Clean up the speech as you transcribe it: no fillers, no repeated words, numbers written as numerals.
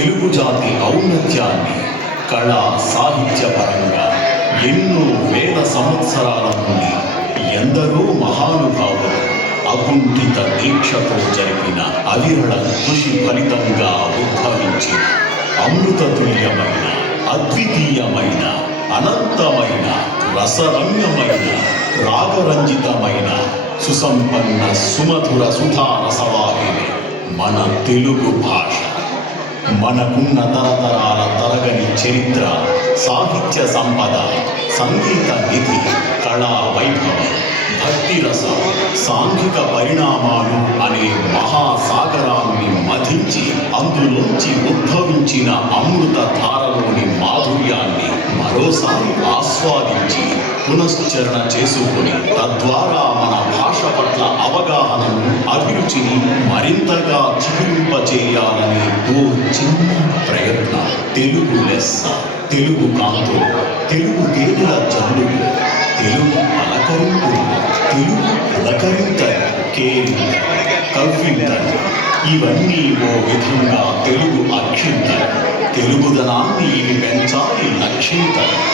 తెలుగు జాతి ఔన్నత్యాన్ని కళా సాహిత్యపరంగా ఎన్నో వేల సంవత్సరాల నుండి ఎందరో మహానుభావులు అకుంఠిత దీక్షతో జరిపిన అవిరళ కృషి ఫలితంగా ఉద్భవించిన అమృతతుల్యమైన అద్వితీయమైన అనంతమైన రసరమ్యమైన రాగరంజితమైన సుసంపన్న సుమధుర సుధారసవాహిని మన తెలుగు భాష. మనకున్న తరతరాల తరగని చరిత్ర, సాహిత్య సంపద, సంగీత నిధి, కళా వైభవం, భక్తిరస, సాంఘిక పరిణామాలు అనే మహాసాగరాన్ని మధించి అందులోంచి ఉద్భవించిన అమృత ధారలోని మాధుర్యాన్ని మరోసారి ఆస్వాదించి పునశ్చరణ చేసుకుని తద్వారా మన భాష పట్ల అవగాహనను, అభిరుచిని మరింతగా చిగురింపచేయాలని ఓ చిన్న ప్రయత్నం. తెలుగు లెస్స, తెలుగు కాంతులు, తెలుగు తేనెల జల్లులు, తెలుగు అలకరింపులు, తెలుగు పులకరింతలు, కేరింతలు, కవ్వింతలు, ఇవన్నీ ఓ విధంగా తెలుగు అక్షింతలు. తెలుగుదనాన్ని ఇవి పెంచాలి లక్షింతలు.